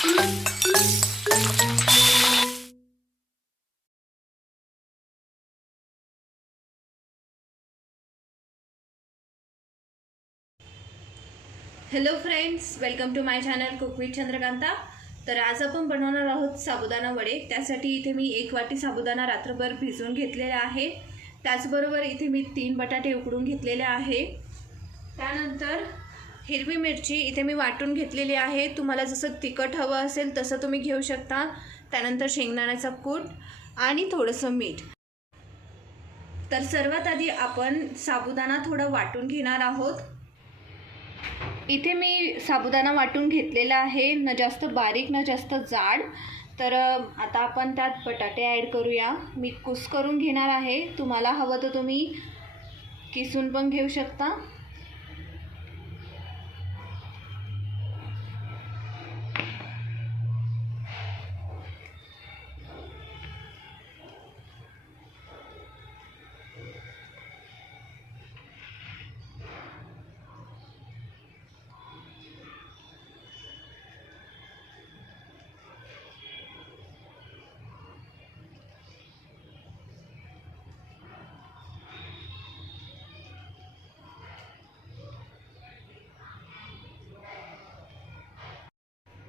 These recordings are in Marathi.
Hello friends, welcome to my channel cook with Chandrakanta. तर आज आपण बनवणार आहोत साबुदाणा वडे। त्यासाठी इथे मी 1 वाटी साबुदाणा रात्रभर भिजवून घेतलेला आहे। त्याचबरोबर इथे मी 3 बटाटे उकडून घेतलेले आहे। त्यानंतर हिरवी मिरची इथे मी वाटून घेतलेली आहे। तुम्हाला जसं तिखट हवं असेल तसं तुम्ही घेऊ शकता। त्यानंतर शेंगदाण्याचा कूट आणि थोडंसं मीठ। तर सर्वात आधी आपण साबुदाणा थोडा वाटून घेणार आहोत। इथे मी साबुदाणा वाटून घेतलेला आहे, न जास्त बारीक न जास्त जाड। तर आता आपण त्यात बटाटे ॲड करूया। मी कुस करून घेणार आहे, तुम्हाला हवं तर तुम्ही किसून पण घेऊ शकता।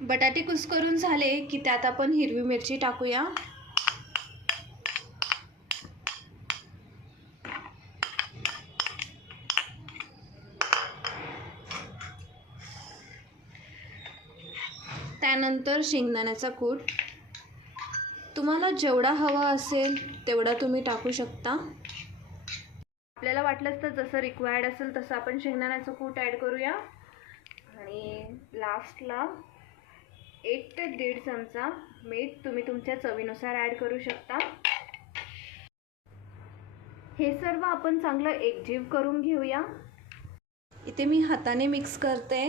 बटाटे कुस्करून झाले की त्यात आपण हिरवी मिरची टाकूया। त्यानंतर शेंगदाण्याचा कूट, तुम्हाला जेवढा हवा असेल तेवढा तुम्ही टाकू शकता। आपल्याला वाटलंच तर जसं रिक्वायर्ड असेल तसं आपण शेंगदाण्याचा कूट ॲड करूया। आणि लास्टला 1 ते 1.5 चमचा मीठ तुम्ही तुमच्या चवीनुसार ॲड करू शकता। हे सर्व आपण चांगलं एकजीव करून घेऊया। इथे मी हाताने मिक्स करते।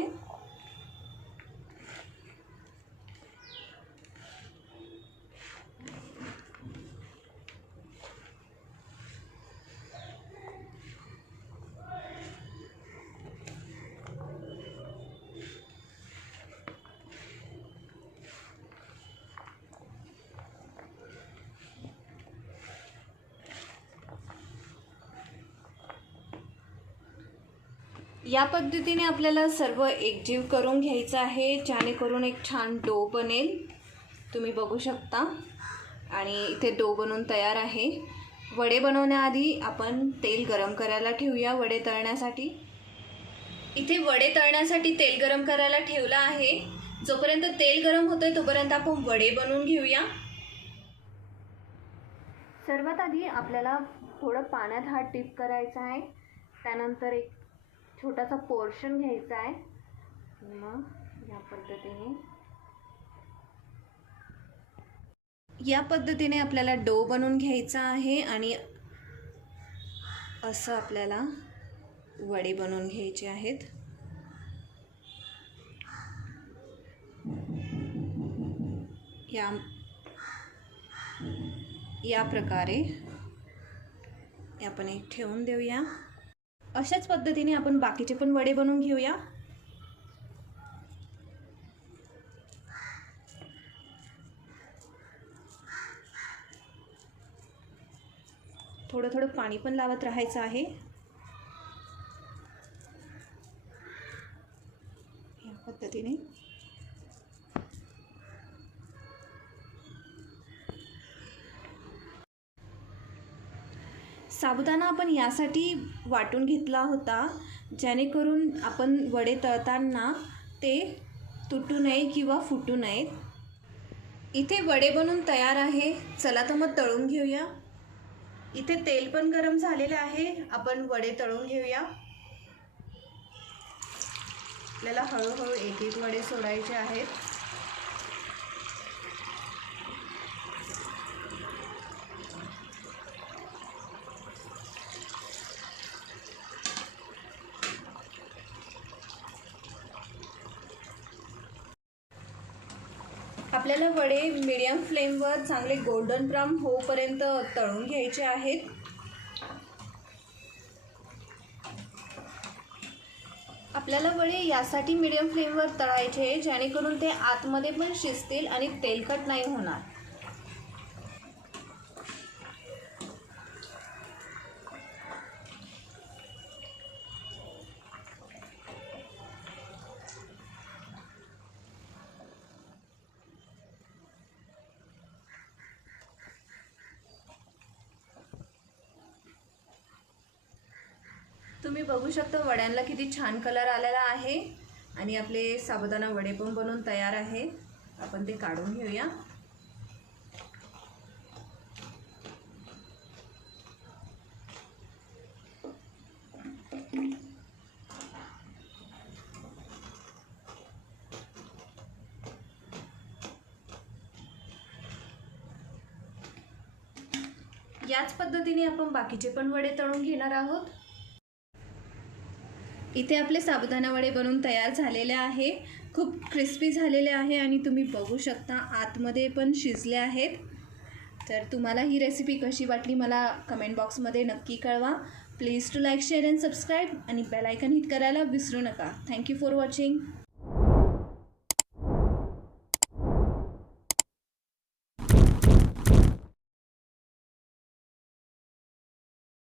या पद्धतीने आपल्याला सर्व एकजीव करून घ्यायचं आहे, जेणेकरून एक छान डो बनेल। तुम्ही बघू शकता। आणि इथे डो बनवून तयार आहे। वडे बनवण्याआधी आपण तेल गरम करायला ठेवूया वडे तळण्यासाठी। इथे वडे तळण्यासाठी तेल गरम करायला ठेवलं आहे। जोपर्यंत तेल गरम होतंय तोपर्यंत आपण वडे बनवून घेऊया। सर्वात आधी आपल्याला थोडं पाण्यात हात डिप करायचा आहे। त्यानंतर एक छोटासा पोर्शन घ्यायचा आहे। मग या पद्धतीने आपल्याला डो बनवून घ्यायचा आहे आणि असं आपल्याला वडे बनवून घ्यायचे आहेत। या प्रकारे आपण एक ठेवून देऊया। अशाच पद्धतीने आपण बाकीचे पण वडे बनवून घेऊया। थोडं थोडं पाणी पण लावत राहायचं आहे। या पद्धतीने साबुदाणा आपण यासाठी वाटून घेतला होता, जेणेकरून आपण वडे तळताना ते तुटू नये किंवा फुटू नयेत। इथे वडे बनवून तयार आहे। चला तर मग तळून घेऊया। इथे तेल पण गरम झालेलं आहे, आपण वडे तळून घेऊया। आपल्याला हळूहळू एक एक वडे सोडायचे आहेत। आपल्याला वडे मीडियम फ्लेमवर चांगले गोल्डन ब्राउन होईपर्यंत तळून घ्यायचे आहेत। आपल्याला वडे यासाठी मीडियम फ्लेमवर तळायचे जेणेकरून ते आतमध्ये पण शिजतील आणि तेलकट नाही होणार. तुम्ही बघू शकता वड्यांना किती छान कलर आलेला आहे आणि आपले साबुदाणा वडे पण बनवून तयार आहे. आपण ते काढून घेऊया. याच पद्धतीने आपण बाकीचे पण वडे तळून घेणार आहोत. इथे आपले साबुदाणा वडे बनवून तयार झालेले आहे. खूप क्रिस्पी झालेले आहे आणि तुम्ही बघू शकता आतमध्ये पण शिजले आहेत. तर तुम्हाला ही रेसिपी कशी वाटली मला कमेंट बॉक्समध्ये नक्की कळवा. Please to like, share and subscribe आणि बेल आयकन हिट करायला विसरू नका. Thank you for watching.